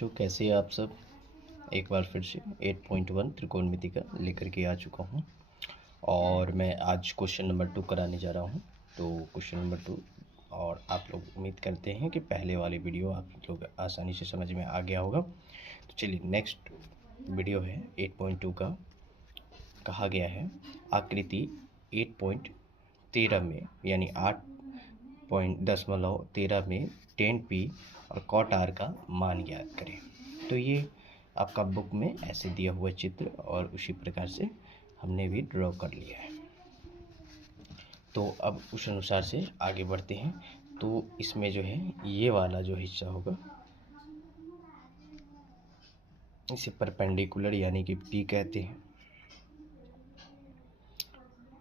बच्चों, कैसे हैं आप सब। एक बार फिर से 8.1 त्रिकोणमिति का लेकर के आ चुका हूं और मैं आज क्वेश्चन नंबर 2 कराने जा रहा हूं। तो क्वेश्चन नंबर 2, और आप लोग उम्मीद करते हैं कि पहले वाली वीडियो आप लोग आसानी से समझ में आ गया होगा। तो चलिए, नेक्स्ट वीडियो है 8.2 का। कहा गया है आकृति 8.13 में, यानी 8.13 में tan p और cot r का मान ज्ञात करें। तो ये आपका बुक में ऐसे दिया हुआ चित्र और उसी प्रकार से हमने भी ड्रॉ कर लिया है। तो अब उस अनुसार से आगे बढ़ते हैं। तो इसमें जो है ये वाला जो हिस्सा होगा इसे परपेंडिकुलर यानी कि P कहते हैं।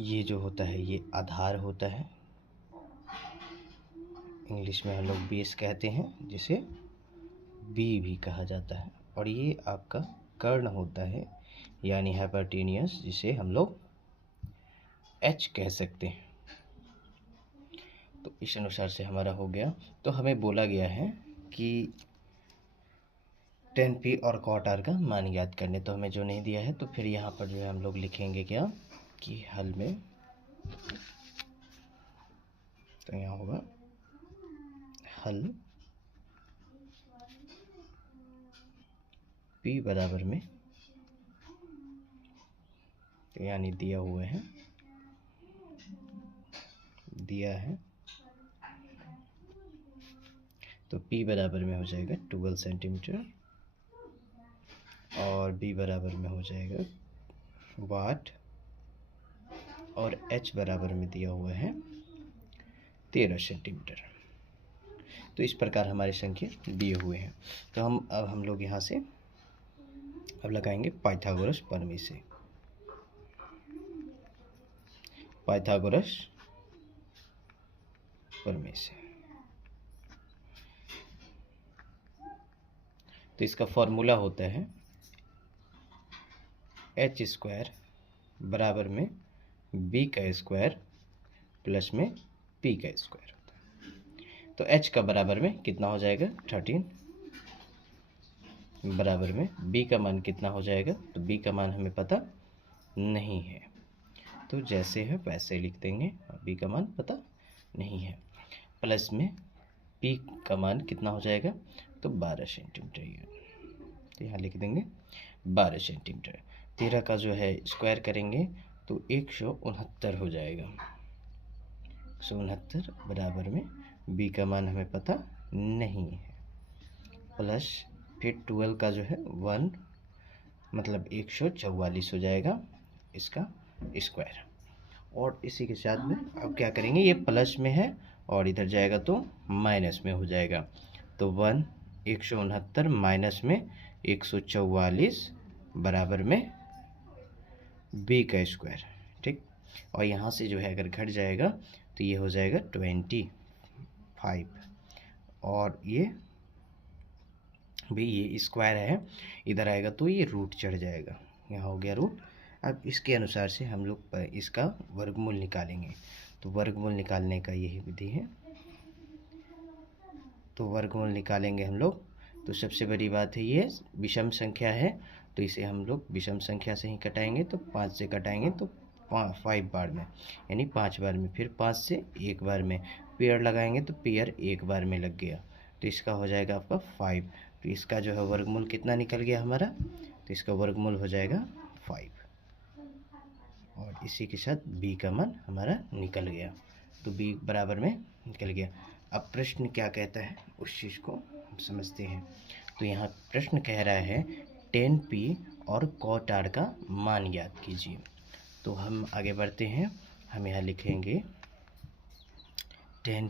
ये जो होता है ये आधार होता है, इंग्लिश में हम लोग बेस कहते हैं, जिसे बी भी कहा जाता है। और ये आपका कर्ण होता है यानी हाइपोटेन्यूस, जिसे हम लोग एच कह सकते हैं। तो इस अनुसार से हमारा हो गया। तो हमें बोला गया है कि tan p और cot r का मान ज्ञात करने। तो हमें जो नहीं दिया है, तो फिर यहाँ पर जो है हम लोग लिखेंगे क्या कि हल में, तो यहाँ होगा हल p बराबर में, तो यानी दिया हुआ है, दिया है, तो p बराबर में हो जाएगा 12 सेंटीमीटर और b बराबर में हो जाएगा वाट और h बराबर में दिया हुआ है 13 सेंटीमीटर। तो इस प्रकार हमारे संख्या दिए हुए हैं। तो हम लोग यहाँ से अब लगाएंगे पाइथागोरस प्रमेय से। पाइथागोरस प्रमेय से तो इसका फॉर्मूला होता है h स्क्वायर बराबर में b का स्क्वायर प्लस में p का स्क्वायर होता है। तो h का बराबर में कितना हो जाएगा 13, बराबर में b का मान कितना हो जाएगा, तो b का मान हमें पता नहीं है, तो जैसे है वैसे लिख देंगे। b का मान पता नहीं है, प्लस में p का मान कितना हो जाएगा, तो 12 सेंटीमीटर। तो यहाँ लिख देंगे 12 सेंटीमीटर। 13 का जो है स्क्वायर करेंगे तो 169 हो जाएगा। 169 बराबर में b का मान हमें पता नहीं है, प्लस फिर 12 का जो है 1 मतलब 144 हो जाएगा इसका स्क्वायर। और इसी के साथ में अब क्या करेंगे, ये प्लस में है और इधर जाएगा तो माइनस में हो जाएगा। तो 169 माइनस में 144 बराबर में b का स्क्वायर, ठीक। और यहाँ से जो है अगर घट जाएगा तो ये हो जाएगा 25, और ये भी ये स्क्वायर है, इधर आएगा तो ये रूट चढ़ जाएगा, यहाँ हो गया रूट। अब इसके अनुसार से हम लोग इसका वर्गमूल निकालेंगे। तो वर्गमूल निकालने का यही विधि है। तो वर्गमूल निकालेंगे हम लोग। तो सबसे बड़ी बात है, ये विषम संख्या है तो इसे हम लोग विषम संख्या से ही कटाएंगे। तो 5 से कटाएंगे तो 5 बार में, यानी 5 बार में, फिर 5 से एक बार में पेयर लगाएंगे तो पेयर एक बार में लग गया, तो इसका हो जाएगा आपका 5। तो इसका जो है वर्गमूल कितना निकल गया हमारा, तो इसका वर्गमूल हो जाएगा 5, और इसी के साथ b का मान हमारा निकल गया। तो b बराबर में निकल गया। अब प्रश्न क्या कहता है उस चीज़ को हम समझते हैं। तो यहाँ प्रश्न कह रहा है tan p और cot r का मान ज्ञात कीजिए। तो हम आगे बढ़ते हैं। हम यहाँ लिखेंगे tan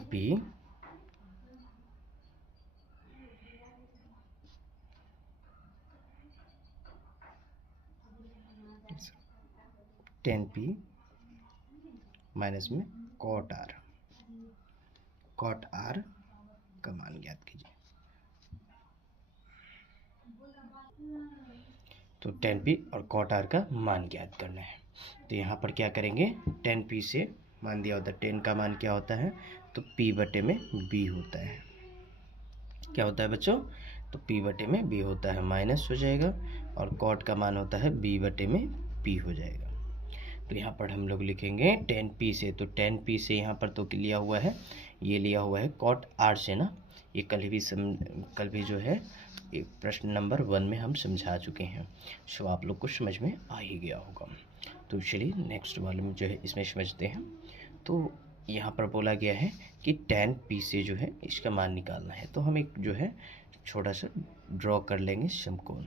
p माइनस में cot r का मान ज्ञात कीजिए। तो tan p और cot r का मान ज्ञात करना है। तो यहाँ पर क्या करेंगे, tan p से मान दिया होता है, tan का मान क्या होता है, तो p बटे में b होता है। क्या होता है बच्चों, तो p बटे में b होता है माइनस हो जाएगा, और कॉट का मान होता है b बटे में p हो जाएगा। तो यहाँ पर हम लोग लिखेंगे 10p से, तो 10p से यहाँ पर तो लिया हुआ है, ये लिया हुआ है कॉट r से ना, ये कल भी जो है प्रश्न नंबर 1 में हम समझा चुके हैं। सो आप लोग को समझ में आ ही गया होगा। तो चलिए नेक्स्ट वाले में जो है इसमें समझते हैं। तो यहाँ पर बोला गया है कि 10p से जो है इसका मान निकालना है। तो हम एक जो है छोटा सा ड्रॉ कर लेंगे समकोण।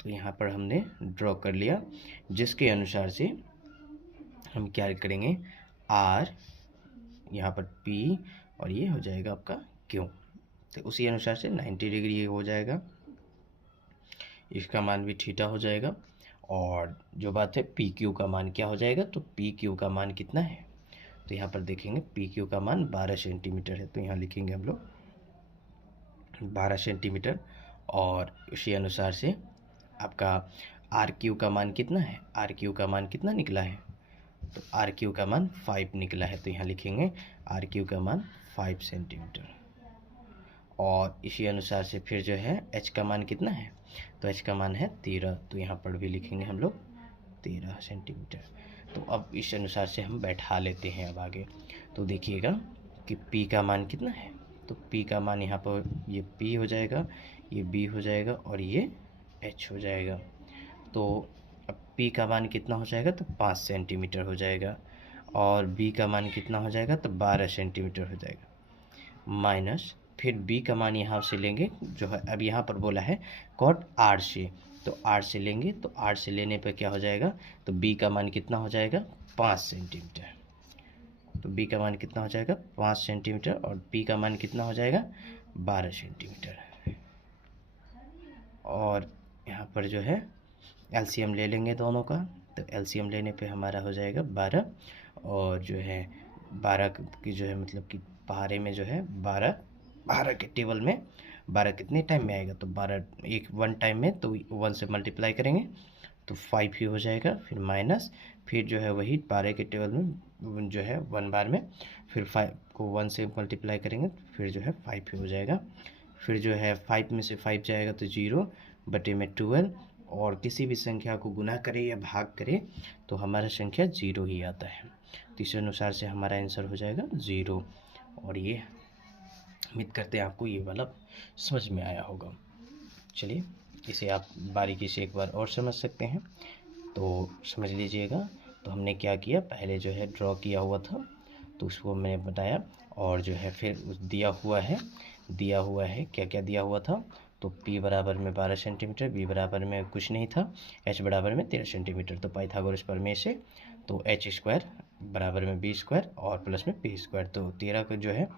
तो यहाँ पर हमने ड्रॉ कर लिया, जिसके अनुसार से हम क्या करेंगे, r यहाँ पर p और ये हो जाएगा आपका q। तो उसी अनुसार से 90 डिग्री ये हो जाएगा, इसका मान भी थीटा हो जाएगा। और जो बात है पी क्यू का मान क्या हो जाएगा, तो पी क्यू का मान कितना है, तो यहाँ पर देखेंगे पी क्यू का मान 12 सेंटीमीटर है। तो यहाँ लिखेंगे हम लोग 12 सेंटीमीटर, और उसी अनुसार से आपका आर क्यू का मान कितना है, आर क्यू का मान कितना निकला है, तो आर क्यू का मान 5 निकला है। तो यहाँ लिखेंगे आर क्यू का मान 5 सेंटीमीटर। और इसी अनुसार से फिर जो है एच का मान कितना है, तो एच का मान है 13। तो यहाँ पर भी लिखेंगे हम लोग 13 सेंटीमीटर। तो अब इस अनुसार से हम बैठा लेते हैं अब आगे। तो देखिएगा कि P का मान कितना है, तो P का मान यहाँ पर ये P हो जाएगा, ये B हो जाएगा और ये H हो जाएगा। तो अब P का मान कितना हो जाएगा, तो 5 सेंटीमीटर हो जाएगा, और B का मान कितना हो जाएगा, तो 12 सेंटीमीटर हो जाएगा, माइनस फिर B का मान यहाँ से लेंगे जो है, अब यहाँ पर बोला है कॉट R से, तो R से लेंगे, तो R से लेने पर क्या हो जाएगा, तो B का मान कितना हो जाएगा 5 सेंटीमीटर। तो B का मान कितना हो जाएगा 5 सेंटीमीटर, और P का मान कितना हो जाएगा 12 सेंटीमीटर। और यहाँ पर जो है एलसीएम ले लेंगे दोनों का, तो एलसीएम लेने पे हमारा हो जाएगा 12, और जो है 12 की जो है मतलब कि पहाड़े में जो है 12 के टेबल में 12 कितने टाइम में आएगा, तो 12 एक 1 टाइम में, तो 1 से मल्टीप्लाई करेंगे तो 5 ही हो जाएगा, फिर माइनस फिर जो है वही 12 के टेबल में जो है 1 बार में, फिर 5 को 1 से मल्टीप्लाई करेंगे फिर जो है 5 ही हो जाएगा। फिर जो है 5 में से 5 जाएगा तो 0 बटे में 12, और किसी भी संख्या को गुना करे या भाग करे तो हमारा संख्या 0 ही आता है। तो इस अनुसार से हमारा आंसर हो जाएगा 0। और ये उम्मीद करते हैं आपको ये वाला समझ में आया होगा। चलिए इसे आप बारीकी से एक बार और समझ सकते हैं, तो समझ लीजिएगा। तो हमने क्या किया, पहले जो है ड्रॉ किया हुआ था तो उसको मैंने बताया, और जो है फिर दिया हुआ है क्या क्या दिया हुआ था, तो P बराबर में 12 सेंटीमीटर, B बराबर में कुछ नहीं था, H बराबर में 13 सेंटीमीटर। तो पाइथागोरस प्रमेय से तो H स्क्वायर बराबर में B स्क्वायर और प्लस में P स्क्वायर, तो 13 का जो है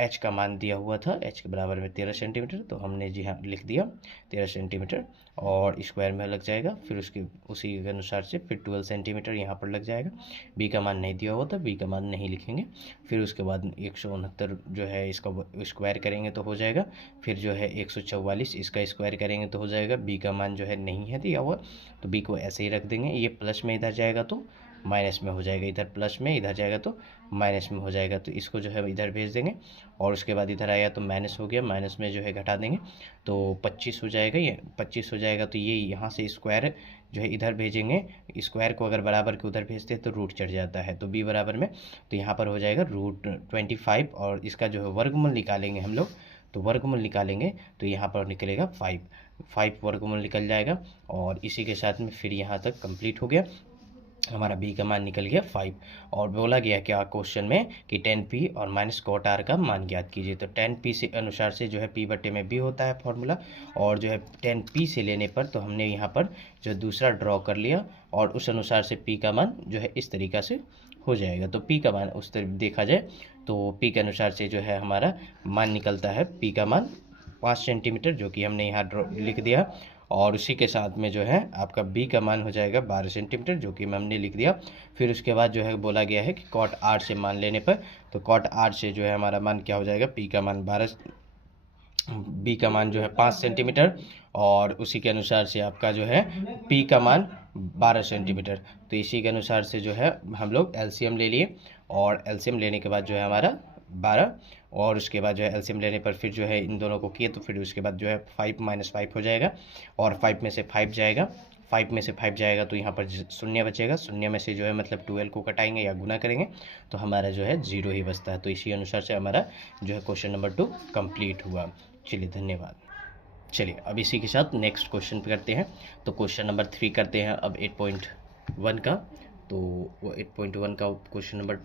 H का मान दिया हुआ था, H के बराबर में 13 सेंटीमीटर, तो हमने जी हाँ लिख दिया 13 सेंटीमीटर, और स्क्वायर में लग जाएगा, फिर उसी के अनुसार से फिर 12 सेंटीमीटर यहाँ पर लग जाएगा। B का मान नहीं दिया हुआ था, B का मान नहीं लिखेंगे। फिर उसके बाद 169 जो है इसका स्क्वायर करेंगे तो हो जाएगा, फिर जो है 144 इसका स्क्वायर करेंगे तो हो जाएगा। B का मान जो है नहीं है दिया हुआ, तो B को ऐसे ही रख देंगे। ये प्लस में इधर जाएगा तो माइनस में हो जाएगा, इधर प्लस में इधर जाएगा तो माइनस में हो जाएगा, तो इसको जो है इधर भेज देंगे, और उसके बाद इधर आया तो माइनस हो गया, माइनस में जो है घटा देंगे तो 25 हो जाएगा, ये 25 हो जाएगा। तो ये यहाँ से स्क्वायर जो है इधर भेजेंगे, स्क्वायर को अगर बराबर के उधर भेजते हैं तो रूट चढ़ जाता है, तो B बराबर में तो यहाँ पर हो जाएगा √25, और इसका जो है वर्गमूल निकालेंगे हम लोग, तो वर्गमूल निकालेंगे तो यहाँ पर निकलेगा 5 वर्गमूल निकल जाएगा, और इसी के साथ में फिर यहाँ तक कंप्लीट हो गया। हमारा B का मान निकल गया 5। और बोला गया क्या क्वेश्चन में कि 10p और माइनस कॉट r का मान ज्ञात कीजिए। तो 10p से अनुसार से जो है P बटे में B होता है फॉर्मूला, और जो है 10p से लेने पर तो हमने यहाँ पर जो दूसरा ड्रॉ कर लिया, और उस अनुसार से P का मान जो है इस तरीक़ा से हो जाएगा। तो P का मान उस तरह देखा जाए तो P के अनुसार से जो है हमारा मान निकलता है, P का मान 5 सेंटीमीटर, जो कि हमने यहाँ लिख दिया, और उसी के साथ में जो है आपका B का मान हो जाएगा 12 सेंटीमीटर, जो कि हमने लिख दिया। फिर उसके बाद जो है बोला गया है कि कॉट R से मान लेने पर, तो कॉट R से जो है हमारा मान क्या हो जाएगा, B का मान जो है 5 सेंटीमीटर, और उसी के अनुसार से आपका जो है P का मान 12 सेंटीमीटर। तो इसी के अनुसार से जो है हम लोग एलसीएम ले लिए, और एलसीएम लेने के बाद जो है हमारा 12, और उसके बाद जो है एलसीएम लेने पर फिर जो है इन दोनों को किए तो फिर उसके बाद जो है 5 - 5 हो जाएगा, और 5 में से 5 जाएगा, 5 में से 5 जाएगा तो यहाँ पर शून्य बचेगा, शून्य में से जो है मतलब 12 को घटाएंगे या गुना करेंगे तो हमारा जो है 0 ही बचता है। तो इसी अनुसार से हमारा जो है क्वेश्चन नंबर 2 कंप्लीट हुआ। चलिए धन्यवाद। चलिए अब इसी के साथ नेक्स्ट क्वेश्चन पे करते हैं। तो क्वेश्चन नंबर 3 करते हैं अब 8.1 का। तो वो 8.1 का क्वेश्चन नंबर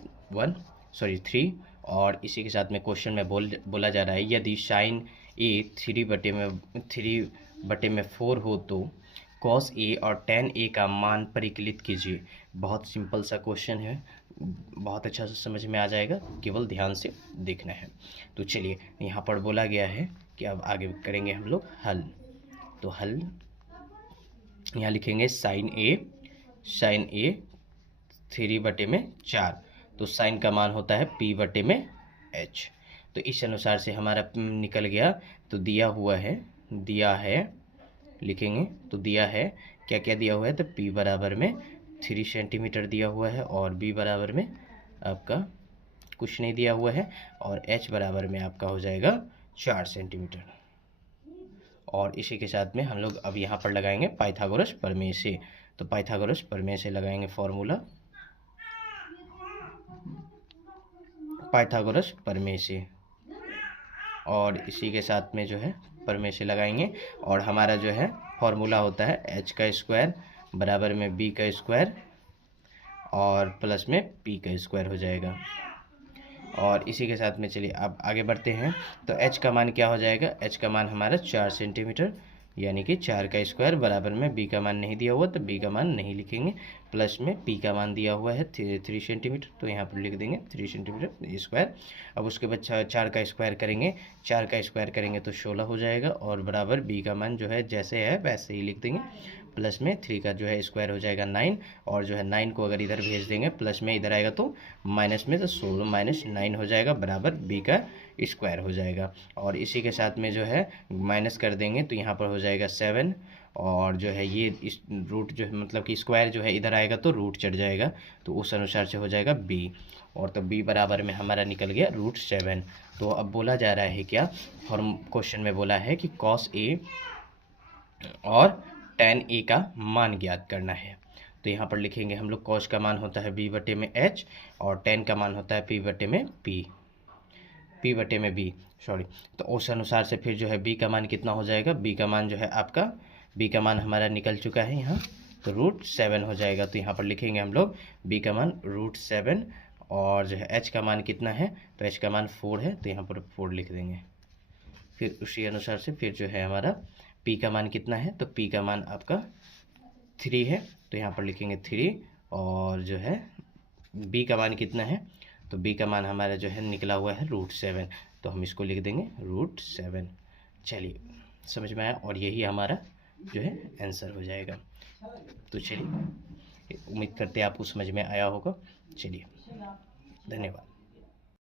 3, और इसी के साथ में क्वेश्चन में बोला जा रहा है यदि साइन ए 3/4 हो तो कॉस ए और टेन ए का मान परिकलित कीजिए। बहुत सिंपल सा क्वेश्चन है, बहुत अच्छा से समझ में आ जाएगा, केवल ध्यान से देखना है। तो चलिए यहाँ पर बोला गया है कि अब आगे करेंगे हम लोग हल। तो हल यहाँ लिखेंगे साइन ए 3/4, तो साइन का मान होता है P/H। तो इस अनुसार से हमारा निकल गया। तो दिया है लिखेंगे, तो दिया है क्या क्या दिया हुआ है, तो P बराबर में 3 सेंटीमीटर दिया हुआ है, और B बराबर में आपका कुछ नहीं दिया हुआ है, और H बराबर में आपका हो जाएगा 4 सेंटीमीटर। और इसी के साथ में हम लोग अब यहाँ पर लगाएंगे पाइथागोरस प्रमेय से। तो पाइथागोरस प्रमेय से लगाएंगे फॉर्मूला, पाइथागोरस प्रमेय से, और इसी के साथ में जो है प्रमेय से लगाएंगे, और हमारा जो है फॉर्मूला होता है h² बराबर में b² और प्लस में p² हो जाएगा। और इसी के साथ में चलिए अब आगे बढ़ते हैं। तो h का मान क्या हो जाएगा, h का मान हमारा 4 सेंटीमीटर, यानी कि 4² बराबर में b का मान नहीं दिया हुआ तो b का मान नहीं लिखेंगे, प्लस में p का मान दिया हुआ है 3 सेंटीमीटर, तो यहाँ पर लिख देंगे 3 सेंटीमीटर स्क्वायर। अब उसके बाद 4 का स्क्वायर करेंगे तो 16 हो जाएगा, और बराबर b का मान जो है जैसे है वैसे ही लिख देंगे, प्लस में 3 का जो है स्क्वायर हो जाएगा 9, और जो है 9 को अगर इधर भेज देंगे प्लस में इधर आएगा तो माइनस में, तो 16 - 9 हो जाएगा बराबर b का स्क्वायर हो जाएगा। और इसी के साथ में जो है माइनस कर देंगे तो यहाँ पर हो जाएगा 7, और जो है ये इस रूट जो है मतलब कि स्क्वायर जो है इधर आएगा तो रूट चढ़ जाएगा, तो उस अनुसार से हो जाएगा b, और तो b बराबर में हमारा निकल गया √7। तो अब बोला जा रहा है क्या, फॉर्म क्वेश्चन में बोला है कि cos a और tan a का मान ज्ञात करना है। तो यहाँ पर लिखेंगे हम लोग cos का मान होता है b/h, और tan का मान होता है p/b, सॉरी। तो उस अनुसार से फिर जो है b का मान कितना हो जाएगा, b का मान जो है आपका, b का मान हमारा निकल चुका है यहाँ, तो √7 हो जाएगा। तो यहाँ पर लिखेंगे हम लोग b का मान √7, और जो है h का मान कितना है, तो h का मान 4 है, तो यहाँ पर 4 लिख देंगे। फिर उसी अनुसार से फिर जो है हमारा p का मान कितना है, तो p का मान आपका 3 है, तो यहाँ पर लिखेंगे 3, और जो है b का मान कितना है, तो b का मान हमारा जो है निकला हुआ है √7, तो हम इसको लिख देंगे √7। चलिए समझ में आया, और यही हमारा जो है आंसर हो जाएगा। तो चलिए उम्मीद करते हैं आपको समझ में आया होगा। चलिए धन्यवाद।